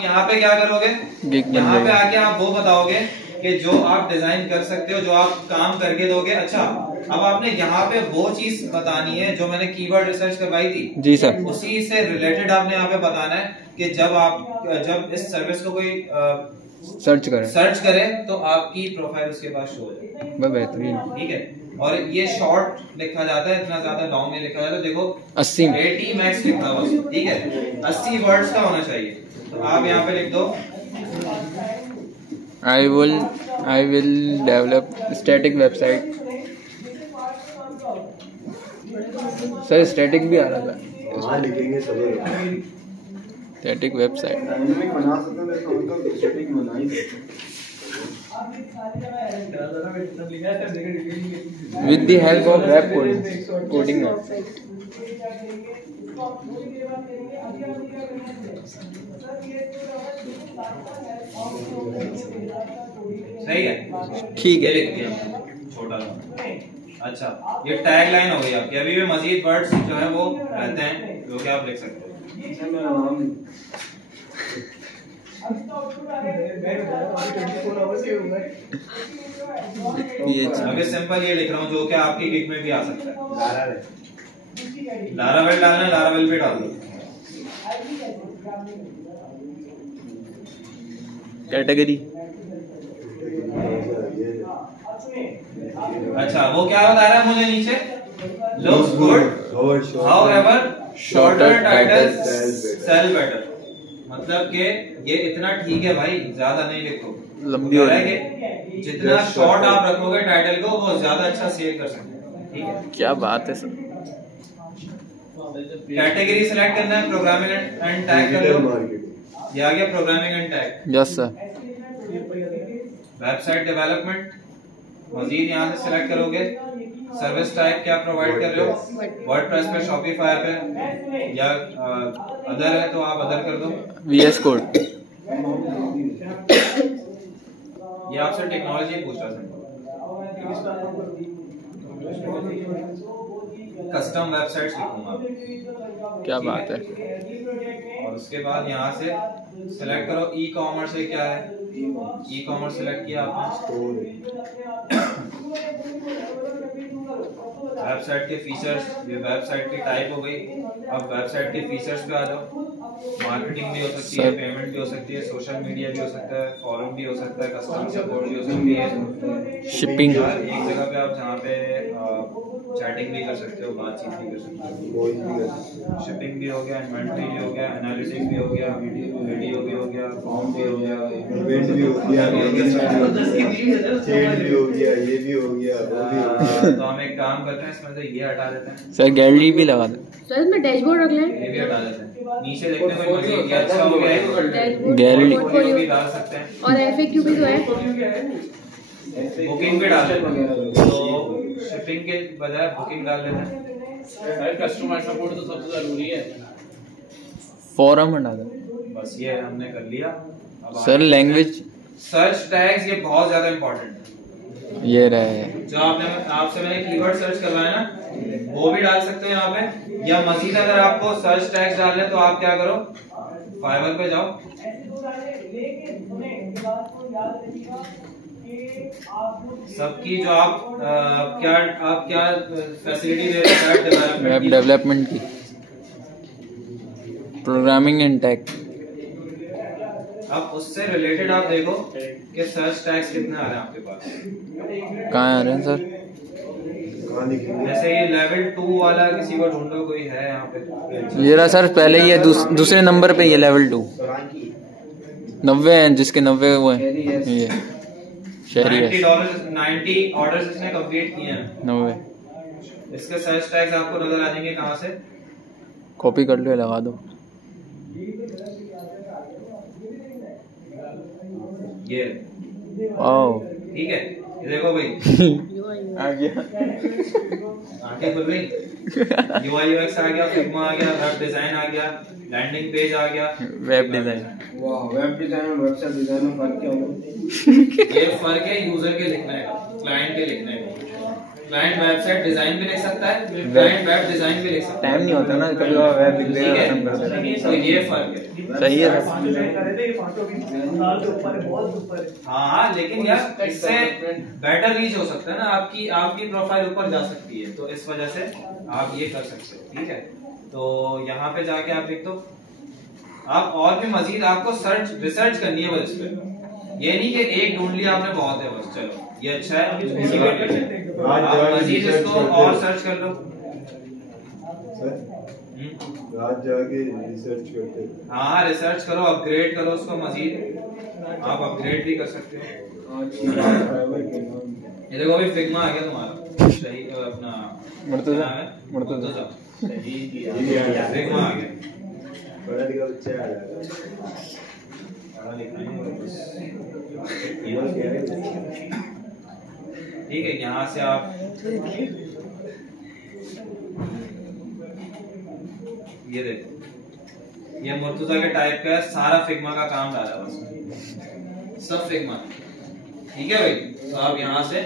यहाँ पे क्या करोगे, यहाँ पे आके आप वो बताओगे कि जो आप डिजाइन कर सकते हो, जो आप काम करके दोगे। अच्छा, अब आपने यहाँ पे वो चीज बतानी है जो मैंने कीवर्ड रिसर्च करवाई थी। जी सर। उसी से रिलेटेड आपने यहाँ पे बताना है कि जब इस सर्विस को कोई सर्च करे तो आपकी प्रोफाइल उसके पास शो हो जाए। बेहतरीन, ठीक है। और ये शॉर्ट लिखा जाता है, इतना ज्यादा लॉन्ग नहीं लिखा जाता। देखो 80 मैक्स लिखा हुआ, ठीक है, 80 वर्ड्स का होना चाहिए। तो आप यहाँ पे लिख दो, I will develop static website। Sir static भी आ रहा था। हाँ लिखेंगे सब। स्टैटिक वेबसाइट बना सकते हैं तो स्टैटिक बना ही सकते with the help of web coding सही है, ठीक है, लिख दिया छोटा सा। अच्छा, ये टैग लाइन हो गई आपकी। अभी भी मजीद वर्ड्स जो है वो रहते हैं जो कि आप लिख सकते हो। अभी सिंपल ये लिख रहा हूँ जो कि आपकी गिग में भी आ सकता है। लारावेल डालना है, लारावेल पे डाल दो। कैटेगरी, अच्छा वो क्या बता रहा है मुझे नीचे, looks good however shorter titles sell better. मतलब कि ये इतना ठीक है भाई, ज्यादा नहीं लिखो, लंबी हो रहा है। जितना शॉर्ट आप रखोगे टाइटल को वो ज्यादा अच्छा सेल कर सकते हैं, ठीक है। क्या बात है सर। कैटेगरी सिलेक्ट करना है, प्रोग्रामिंग एंड टैग कर लो। ये आ गया programming and tag. Yes sir. Website development, मजीद यहाँ से सिलेक्ट करोगे। सर्विस टाइप क्या प्रोवाइड कर रहे हो, वर्डप्रेस पे, शॉपिफाई पे या अदर है तो आप अदर कर दो। VS कोड, ये आपसे टेक्नोलॉजी पूछ रहा था। कस्टम वेबसाइट्स लिखूंगा। क्या बात है। और उसके बाद यहाँ से सिलेक्ट करो ई कॉमर्स है क्या है, ई कॉमर्स सिलेक्ट किया आपने। वेबसाइट के फीचर्स, ये वेबसाइट की टाइप हो गई। अब वेबसाइट के फीचर्स पे आ जाओ। मार्केटिंग भी हो सकती है, पेमेंट भी हो सकती है, सोशल मीडिया भी हो सकता है, फॉरम भी हो सकता है, कस्टमर सपोर्ट भी हो सकती है, शिपिंग। एक जगह पे आप जहाँ पे चैटिंग भी कर सकते हो, बातचीत भी कर सकते हो। शिपिंग भी हो गया, इन्वेंटरी भी हो गया, एनालिसिस भी हो गया, वीडियो भी हो गया, फॉर्म भी हो गया, इवेंट भी हो गया, चैट भी हो गया, ये भी हो गया, वो भी हो गया। तो हम एक काम करते हैं, इसमें से ये हटा देते हैं सर, गैलरी भी लगा दें सर, इसमें डैशबोर्ड रख लें, ये भी हटा देते हैं। नीचे देखते हैं कोई मजीद क्या अच्छा हो गया है, गैलरी भी डाल सकते हैं। और FAQ भी तो है, बुकिंग पे डाल देते हैं। तो शिपिंग के बजाय बुकिंग डाल देते हैं। कस्टमर सपोर्ट तो सबसे जरूरी है, फॉरम हटा दो। बस ये हमने कर लिया। अब सर लैंग्वेज, सर्च टैग्स, ये बहुत ज्यादा इंपॉर्टेंट है। ये रहे जो आपसे मैंने कीवर्ड सर्च करवाया ना, वो भी डाल सकते हो यहाँ पे। या मजीद अगर आपको सर्च टैग्स डालने तो आप क्या करो, फाइवर पे जाओ। सबकी जो आप क्या फैसिलिटी दे रहे हैं वेब डेवलपमेंट की, प्रोग्रामिंग एंड टैग। अब उससे रिलेटेड आप देखो कि सर्च टैग्स कितने आ रहे हैं आपके पास। कहाँ आ रहे हैं सर? जैसे ये लेवल 2 वाला किसी को ढूंढो, कोई है यहाँ पे? ये रहा सर, पहले ये दूसरे नंबर पे ये लेवल 2 90 है, जिसके 90 वो है ये शहरी है। $90 ऑर्डर्स इसने कंप्लीट किए हैं। 90 इसके सर्च टैग्स आपको नजर आ जाएंगे। कहाँ से? कॉपी कर लो, लगा दो। ये आओ, ठीक है, ये देखो भाई आ गया, आंखें खुल गई। UI UX आ गया, फिग्मा आ गया, वेब डिजाइन आ गया, लैंडिंग पेज आ गया, वेब डिजाइन। वाह, वेब डिजाइन और वेबसाइट डिजाइन में फर्क क्या होगा? ये फर्क है यूजर के लिखने का, क्लाइंट के लिखने का। क्लाइंट वेबसाइट डिजाइन भी लिख सकता है, क्लाइंट वेब डिजाइन भी लिख सकता है। टाइम नहीं होता ना कभी वेब लिख देगा खत्म कर देगा। तो ये फर्क है। सही है। हाँ लेकिन यार इससे बेटर रीच हो सकता है ना, आपकी प्रोफाइल ऊपर जा सकती है, तो इस वजह से आप ये कर सकते हो। ठीक है, तो यहाँ पे जाके आप लिख दो। आप और भी मजीद आपको रिसर्च करनी है बस इस पे, ये नहीं कि एक ढूंढ लिया आपने बहुत है बस चलो ये अच्छा है, आप मजीद इसको और सर्च कर लो। रात जाके रिसर्च करते हैं। हाँ रिसर्च करो, अपग्रेड करो उसको मजीद, आप अपग्रेड भी कर सकते हो। ये देखो अभी फिग्मा आ गया तुम्हारा सही, अपना मुर्तजा फिग्मा आ गया। पढ़ा लिखा बच्चा आ जाएगा, पढ़ा लिखा नहीं बस ठीक है। यहाँ से आप ये देखो, ये मुर्तजा के टाइप का है, सारा फिग्मा का काम डाला बस, सब फिग्मा। ठीक है भाई, तो आप यहाँ से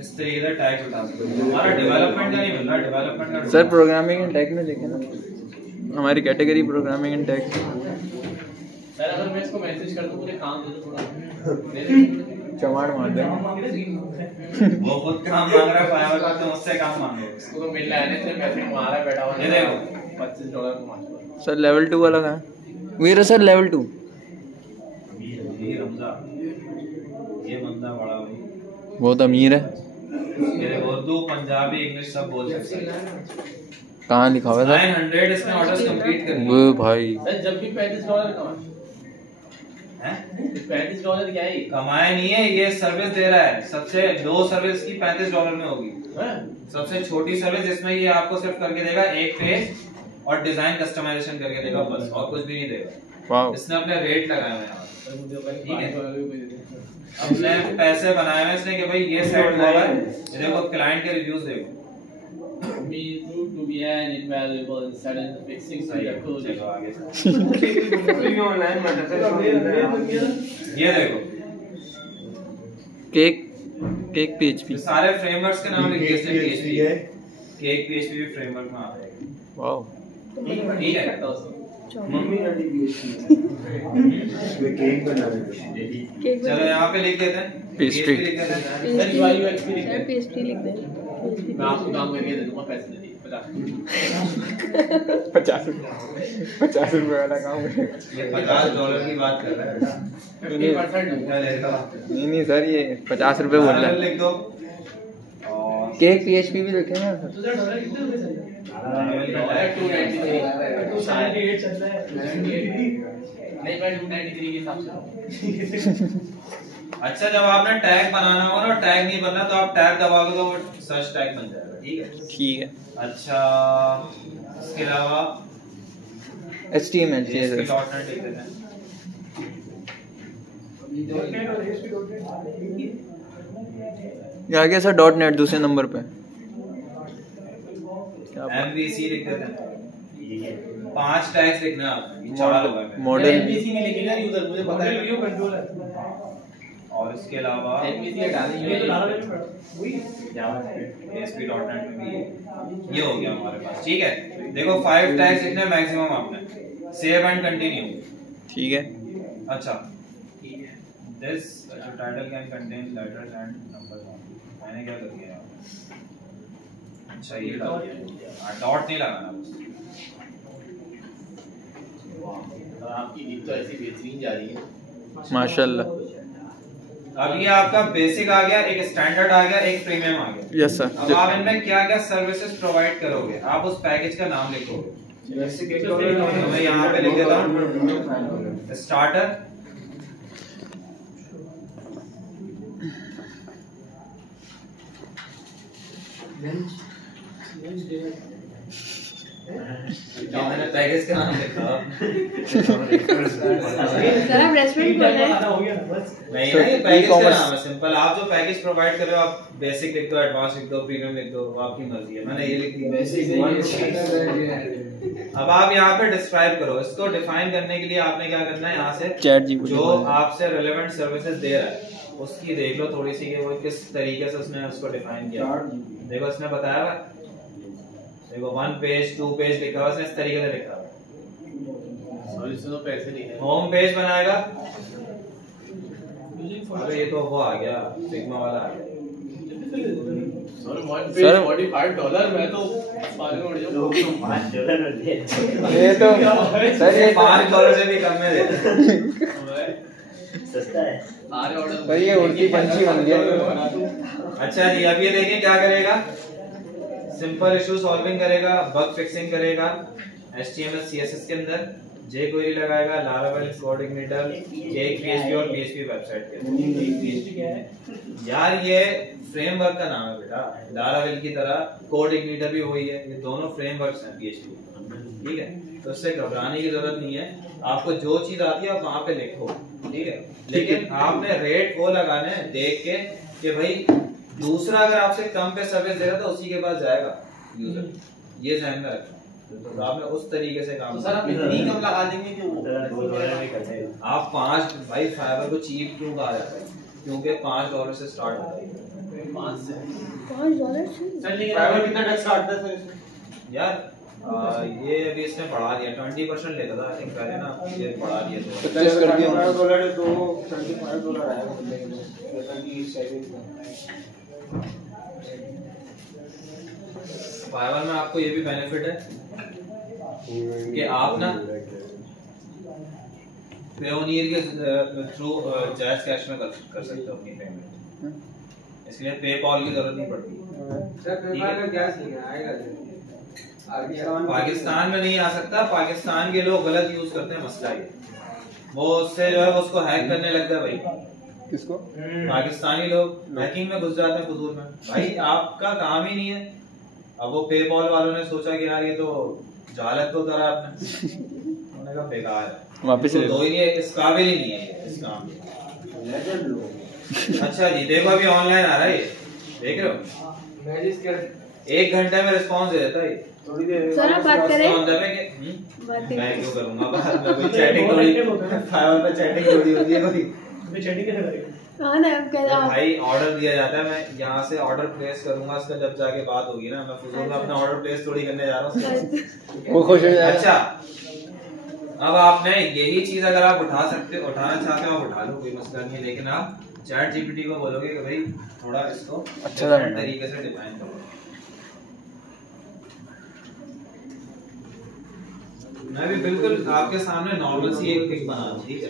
इस तरीके से टैग उठा सकते हो। हमारा डेवलपमेंट का नहीं मिल रहा, डेवलपमेंट का सर प्रोग्रामिंग एंड टेक में देखें ना, हमारी category programming and tech. Sir अगर मैं इसको मैसेज कर दूं मुझे काम दे दो थोड़ा, चमाड़ मार दे। वो खुद काम मांग रहा है, फाइवर का तो मुझसे काम मांगे, उसको तो मिल रहा है ना, सिर्फ मैसेज मारा बैठा हुआ है। ये देखो $25 कमा। सर लेवल 2 वाला कहाँ है? वीर सर लेवल 2। ये रमजा, ये बंदा बड़ा भाई बहुत अमीर है, ये उर्दू पंजाबी इंग्लिश सब बोल सकता है। कहाँ लिखा हुआ है सर? 900 इसने ऑर्डर्स कंप्लीट कर लिए। वो भाई सर जब भी $35 कमाए हैं, $35 क्या है? कमाए नहीं है, ये सर्विस दे रहा है। सबसे लो सर्विस की $35 में होगी, सबसे छोटी सर्विस जिसमें ये आपको सिर्फ करके देगा एक पेज और डिजाइन कस्टमाइजेशन करके देगा बस, और कुछ भी नहीं देगा। इसने अपने रेट लगाए हुए हैं, ठीक है, अपने पैसे बनाए हुए इसने कि भाई ये सेट हुआ है। देखो क्लाइंट के रिव्यूज देखो, we proved to be an invaluable instead of fixing the code। चलो आगे ये देखो केक PHP, सारे फ्रेमवर्क्स के नाम लिख दिए इसने। PHP है, केक PHP भी फ्रेमवर्क में आता है। वाओ ठीक है, मम्मी केक बना रहे थे। चलो यहाँ पे लिख देते हैं पेस्ट्री लिख देते हैं। पेस्ट्री लिख दे, मैं आपको काम करके दे दूंगा, पैसे दे दीजिए $50 वाला काम करेगा। ये $50 की बात कर रहा है, 50% नहीं सर ये $50 बोल रहा है। लिख दो। केक PHP भी लिखे ना सर। अच्छा जब आपने टैग बनाना हो ना, टैग नहीं बनना तो आप टैग दबाओगे तो सर्च टैग बन जाएगा। ठीक है। अच्छा इसके अलावा HTML CSS ये आ गया सर .NET दूसरे नंबर पे। MVC लिख देते हैं, 5 टैग्स लिखना है आपको, 4 होगा। मॉडल MVC में लिखेगा यूजर, मुझे पता है व्यू कंट्रोल है। और इसके अलावा MVC डालेंगे ASP.NET में भी ये हो गया हमारे पास। ठीक है, देखो 5 टैग्स लिखने मैक्सिमम आपने, सेव एंड कंटिन्यू। ठीक है, अच्छा this title can contain letters and numbers. मैंने क्या कर दिया, अच्छा ये डाल दिया, डॉट नहीं लगाना बस। आपकी लीड तो ऐसी बेहतरीन जा रही है माशाल्लाह। अब ये आपका बेसिक आ गया, एक स्टैंडर्ड आ गया, एक प्रीमियम आ गया। Yes sir. अब आप इनमें क्या क्या सर्विसेज प्रोवाइड करोगे, आप उस पैकेज का नाम लिखोगे। तो मैं यहाँ पे लिख देता हूँ स्टार्टर, मैंने पैकेज का नाम लिखा। सर आप रेस्टोरेंट खोल रहे हैं? नहीं नहीं, पैकेज का नाम है सिंपल। आप जो पैकेज प्रोवाइड कर रहे हो, आप बेसिक लिख दो, एडवांस लिख दो, प्रीमियम लिख दो, आपकी मर्जी है। मैंने ये लिख दिया बेसिक। अब आप यहाँ पे डिस्क्राइब करो, इसको डिफाइन करने के लिए आपने क्या करना है, यहाँ से जो आपसे रिलेवेंट सर्विसेज दे रहा है उसकी देख लो थोड़ी सी कि वो किस तरीके से उसने उसको डिफाइन किया। देखो इसने बताया हुआ, देखो 1 पेज 2 पेज लिखा हुआ, इस तरीके से लिखा हुआ। सॉरी इससे तो पैसे नहीं है। होम पेज बनाएगा, अरे ये तो वो आ गया सिग्मा वाला आ गया। सर 1 पेज $45, मैं तो पागल हो जाऊं। $5 दे। ये तो सर ये $5 से भी कम में दे। सस्ता है। सारे ऑर्डर सर ये उल्टी पंछी बन गया। अच्छा जी, अब ये देखिए क्या करेगा, सिंपल इशू सॉल्विंग करेगा, बग फिक्सिंग करेगा, HTML CSS के अंदर jQuery लगाएगा, Laravel कोऑर्डिनेटर, एक PHP और PHP वेबसाइट के। यार ये फ्रेमवर्क का नाम है बेटा, Laravel की तरह कोऑर्डिनेटर भी वही है, ये दोनों फ्रेमवर्क्स हैं PHP, ठीक है। तो उससे घबराने की जरूरत नहीं है, आपको जो चीज आती है आप वहां पे लिखो, ठीक है। लेकिन आपने रेट वो लगाने हैं देख के कि भाई दूसरा अगर आपसे कम पे सर्विस देगा तो उसी के पास जाएगा यूजर, ये ध्यान में रखना। तो आपने उस तरीके से काम, तो सर आप इतनी कम लगा देंगे कि $2 आप 5 भाई फाइबर को चीप क्यों कहा जाता है, क्योंकि $5 से स्टार्ट होता है। 5 से $5 सर, लेकिन फाइबर कितना तक स्टार्ट था सर यार ये अभी इसने बढ़ा दिया, 20% लेता था आई थिंक पहले ना, ये बढ़ा दिया तो $25 कर दिया। $5 है तो $25 आएगा बंदे जैसा कि सेविंग फाइवर में आपको ये भी बेनिफिट है कि आप ना पेयोनियर के थ्रू जैज़ कैश में कर सकते हो अपनी पेमेंट, इसलिए पेपॉल की जरूरत नहीं पड़ती। सर पेपॉल में क्या सीन आएगा? पाकिस्तान में नहीं आ सकता, पाकिस्तान के लोग गलत यूज करते हैं, मसला ये वो उससे जो है उसको हैक करने लगता है भाई। किसको? पाकिस्तानी लोग हैकिंग में घुस जाते हैं फुजूल में, भाई आपका काम ही नहीं है। अब वो पेपॉल वालों ने सोचा कि यार ये तो जालत तो करा आपने, उन्होंने कहा बेकार है, वापस तो दो ये इस काबिल ही नहीं है इस काम में। अच्छा जी देखो अभी ऑनलाइन आ रहा है, देख रहे हो 1 घंटे में रिस्पॉन्स दे देता है। थोड़ी देर सर आप बात करें, मैं क्यों करूंगा बात, मैं कोई चैटिंग थोड़ी फाइवर पे चैटिंग थोड़ी होती है, कोई चैटिंग कैसे करेगा? हाँ ना भाई ऑर्डर दिया जाता है, मैं यहाँ से ऑर्डर प्लेस करूंगा, उसका जब जाके बात होगी ना, मैं फुजूल में अपना ऑर्डर प्लेस थोड़ी करने जा रहा हूँ, वो खुश हो जाएगा। अच्छा अब आपने यही चीज अगर आप उठाना चाहते हो आप उठा लो, कोई मसला नहीं है, लेकिन आप चैट जीपीटी को बोलोगे कि भाई थोड़ा इसको अच्छा तरीके से डिफाइन करो। मैं भी बिल्कुल आपके सामने नॉर्मल सी एक पिक बना दूं, ठीक है।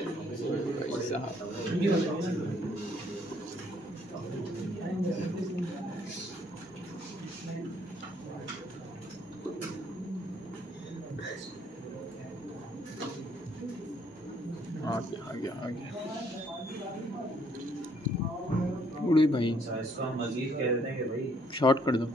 आ गया उड़ी भाई। इसको हम मजीद कह देते हैं कि भाई शॉर्ट कर दो।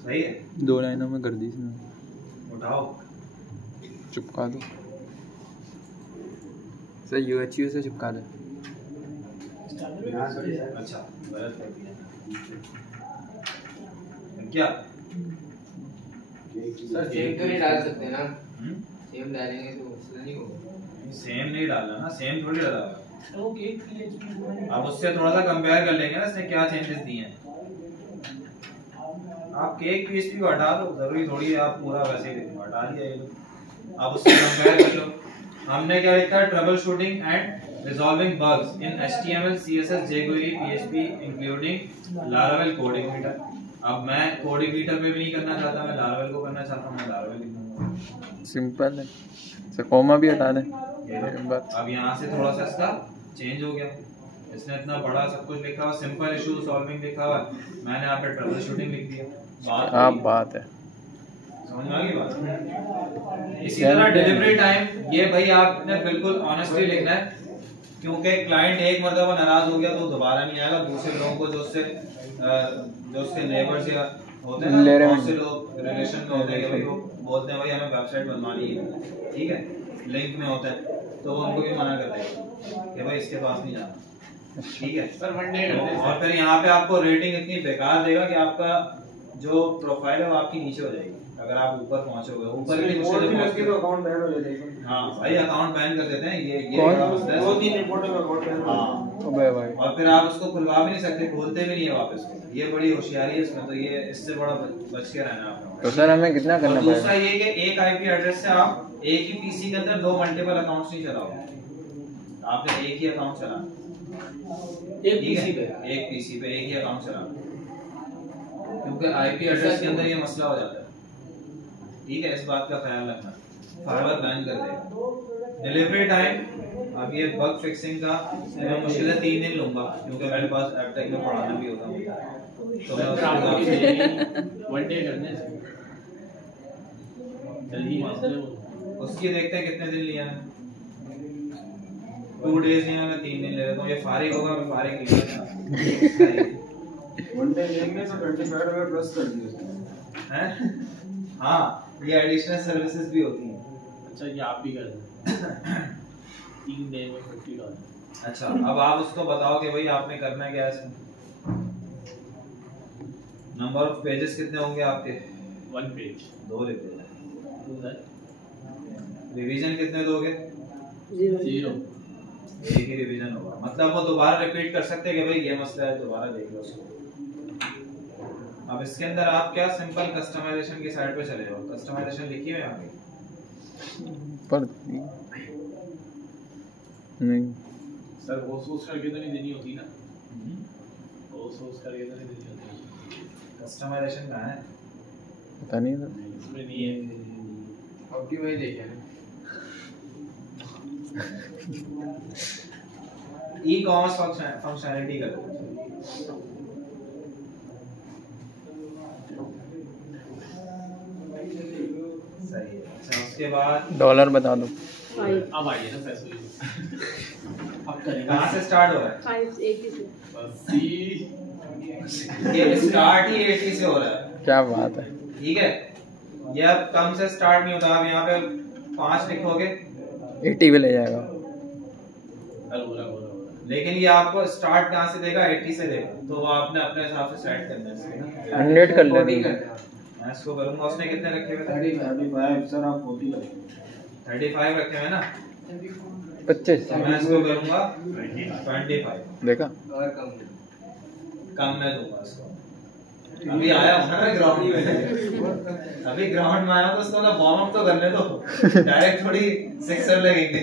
सही है, 2 लाइनों में कर दी इसने, उठाओ चिपका दो सर, UHU से चिपका दो। अच्छा गलत कर दिया क्या सर? सेम तो नहीं डाल सकते ना, सेम डालेंगे तो मसला नहीं होगा। सेम नहीं डालना ना, सेम थोड़ी डाला, आप उससे थोड़ा सा कंपेयर कर लेंगे ना इसने क्या चेंजेस दिए हैं। आप केक पीएचपी को हटा दो, जरूरी थोड़ी है आप पूरा वैसे ही लिखो, हटा दिया ये लोग, आप उससे कंपेयर कर लो। हमने क्या लिखा है, trouble shooting and resolving bugs in HTML CSS jQuery PHP including Laravel coordinator. अब मैं कोऑर्डिनेटर पे भी नहीं करना चाहता, मैं Laravel को करना चाहता हूँ, मैं Laravel लिखूंगा, सिंपल है। सर कोमा भी हटा दें। अब यहाँ से थोड़ा सा इसका चेंज हो गया, इसने इतना बड़ा सब कुछ लिखा हुआ, सिंपल इशू सॉल्विंग लिखा हुआ, मैंने यहाँ पे ट्रबल शूटिंग लिख दिया। बात है, समझ में आ गई बात। इसी तरह डिलीवरी टाइम, ये भाई आपने बिल्कुल ऑनेस्टली लिखना है, क्योंकि क्लाइंट एक मर्तबा नाराज हो गया तो दोबारा नहीं आएगा। दूसरे लोगों को जो उसके नेबर्स या होते हैं ना, बहुत से लोग रिलेशन में होते हैं कि भाई वो बोलते हैं भाई हमें वेबसाइट बनवानी है, ठीक है, लिंक में होता है, तो वो उनको भी मना कर देगा कि भाई इसके पास नहीं जाना, ठीक है सर। और फिर यहाँ पे आपको रेटिंग इतनी बेकार देगा कि आपका जो प्रोफाइल है वो आपकी नीचे हो जाएगी। अगर आप ऊपर पहुंचोगे, ऊपर के नीचे तो अकाउंट बैन हो जाएगा। हाँ भाई अकाउंट बैन कर देते हैं, ये बड़ा मसला है। 2-3 रिपोर्टों में अकाउंट बैन। हाँ अबे भाई, और फिर आप उसको खुलवा भी नहीं सकते, खोलते भी नहीं है वापस। ये बड़ी होशियारी है इसमें, तो ये इससे बड़ा बच के रहना आपको। तो सर हमें कितना करना पड़ेगा? दूसरा ये कि एक आईपी एड्रेस से आप एक ही पीसी के अंदर 2 मल्टीपल अकाउंट्स नहीं चलाओगे। आपने एक ही अकाउंट चलाना, एक पीसी पे एक ही अकाउंट चलाना, क्योंकि आईपी एड्रेस के अंदर ये मसला हो जाता है। ठीक है, इस बात का ख्याल रखना। फाइबर बैन कर देगा। डिलीवरी टाइम, अब ये बग फिक्सिंग का मैं मुश्किल है 3 दिन लूंगा, क्योंकि मेरे पास एपटेक में पढ़ाना भी होता है, तो मैं उसकी देखते हैं कितने दिन लिया है। 2 डेज नहीं है, मैं 3 दिन ले लेता हूँ। ये फारिग होगा, मैं फारिग नहीं 1 डे लेंगे तो 25 प्लस कर दिए हैं। हाँ, ये एडिशनल सर्विसेज भी होती हैं। अच्छा, ये आप भी कर दें 3 डे में $50। अच्छा, अब आप उसको बताओ कि भाई आपने करना क्या है इसमें। नंबर ऑफ पेजेस कितने होंगे आपके? 1 पेज। 2 लिख देना। रिवीजन कितने दोगे? 0। एक ही रिवीजन होगा, मतलब वो दोबारा रिपीट कर सकते हैं कि भाई ये मसला है, दोबारा देख लो उसको। अब इसके अंदर आप क्या सिंपल कस्टमाइजेशन की साइड पे चले जाओ। कस्टमाइजेशन लिखी है आगे पर नहीं सर, वो सोच करके तो नहीं देनी होती ना। वो सोच करके तो नहीं देनी होती। कस्टमाइजेशन कहाँ है? पता नहीं सर, इसमें नहीं है। अब क्यों मैं देखा है ई कॉमर्स फंक्शनैलिटी कर दो। सही है। अच्छा, उसके बाद डॉलर बता दो। अब आइए ना पैसे। अब कहाँ से स्टार्ट हो रहा है? 580 से। बस ये स्टार्ट ही 80 से हो रहा है। क्या बात है। ठीक है, ये अब कम से स्टार्ट नहीं होता। आप यहाँ पे 5 लिखोगे 80 पे ले जाएगा, लेकिन ये आपको स्टार्ट कहाँ से देगा? 80 से देगा। तो वो आपने अपने हिसाब से सेट करना है। 100 कर लेंगे। मैं इसको करूंगा। उसने कितने रखे हुए? 35 सर, आप 40 35 रखे हुए ना? 25। मैं इसको करूंगा 25। देखा, कम मैं दूंगा इसको। अभी आया हूँ ना ग्राउंड में, अभी ग्राउंड में आया तो उसको ना वार्म अप तो करने दो। डायरेक्ट थोड़ी सिक्सर लगेंगे।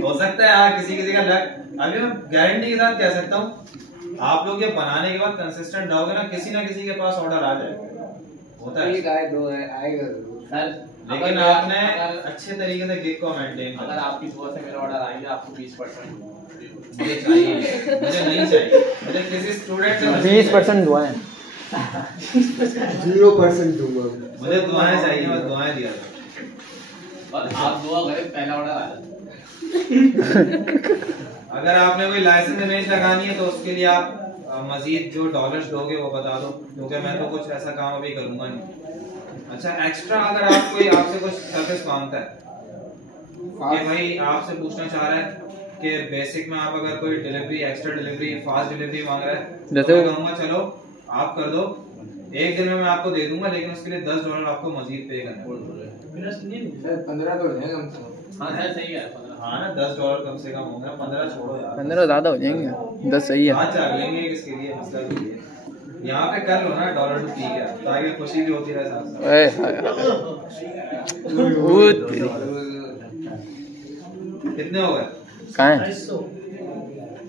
हो सकता है यार किसी का लक। अभी मैं गारंटी के साथ कह सकता हूँ, आप लोग ये बनाने के बाद कंसिस्टेंट रहोगे ना, किसी के पास ऑर्डर आ जाएगा। होता है, 1 आए 2 आएगा सर। लेकिन आपने अच्छे तरीके से गिग को मेंटेन करना। अगर आपकी सुबह से मेरा ऑर्डर आएगा, आपको 20% मुझे चाहिए, मुझे नहीं चाहिए। मुझे किसी स्टूडेंट से 20% दुआएं, 0% दूंगा। मुझे दुआएं चाहिए, मैं दुआएं दिया और आप दुआ करें, पहला ऑर्डर आ जाए। अगर आपने कोई लाइसेंस इमेज लगानी है तो उसके लिए आप मजीद जो डॉलर्स दोगे वो बता दो, क्योंकि मैं तो कुछ ऐसा काम अभी करूंगा नहीं। अच्छा, एक्स्ट्रा अगर आप कोई आपसे कुछ सर्विस मांगता है कि भाई आपसे पूछना चाह रहा है कि बेसिक में आप अगर कोई delivery, extra delivery, fast delivery मांग रहा है, जैसे मैं कहूंगा चलो आप कर दो, 1 दिन में मैं आपको दे दूंगा, लेकिन उसके लिए $10 आपको मजीद पे करना मेरा सुनिए सर 15 तो है कम से कम। हाँ सर, सही है 15। हाँ ना, $10 कम से कम होगा। 15 छोड़ो यार, 15 ज्यादा हो जाएंगे, 10 सही है। हाँ चार लेंगे, किसके लिए मसला नहीं है। यहाँ पे कर लो ना $2 तो ठीक है, ताकि खुशी भी होती रहे साथ कितने हो गए? कहाँ है?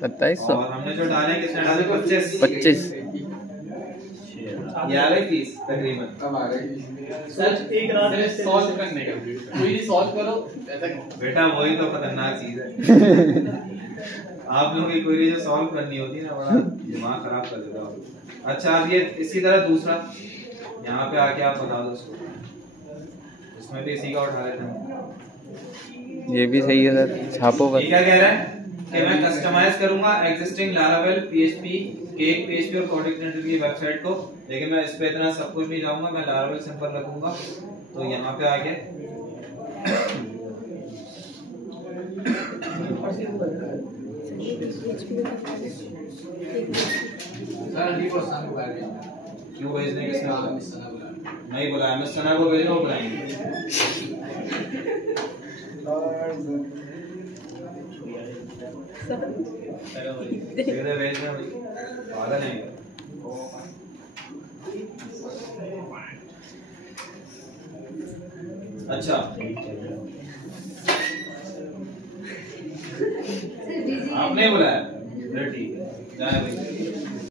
2700। और हमने जो डाले कितने डाले? 25। ये आ गई फीस तकरीबन। अब आ गई सर, एक रात में सॉल्व करने का कोई नहीं सॉल्व करो ऐसा बेटा, वही तो खतरनाक चीज है। आप लोगों की क्वेरी जो सॉल्व करनी होती है ना, बड़ा दिमाग खराब कर देता है। अच्छा, अब ये इसी तरह दूसरा यहाँ पे आके आप बता दो उसको, इसमें भी इसी का उठा लेते हैं। ये भी सही है सर, छापो बस। ये क्या कह रहा है कि मैं कस्टमाइज करूंगा existing Laravel, PHP, cake, PHP और कोऑर्डिनेटर की वेबसाइट को, लेकिन मैं इस पे इतना सब कुछ नहीं जाऊंगा, मैं लारावेल सिंपल रखूंगा। तो यहाँ पे आके सर 100% क्यों भेजने किसने बोला? नहीं बुलाया, मैं सना को भेजना, वो बुलाएंगे। चलो भाई, इधर भेजना भाई, पागल है। अच्छा आपने बुलाया, ठीक है, जाए भाई।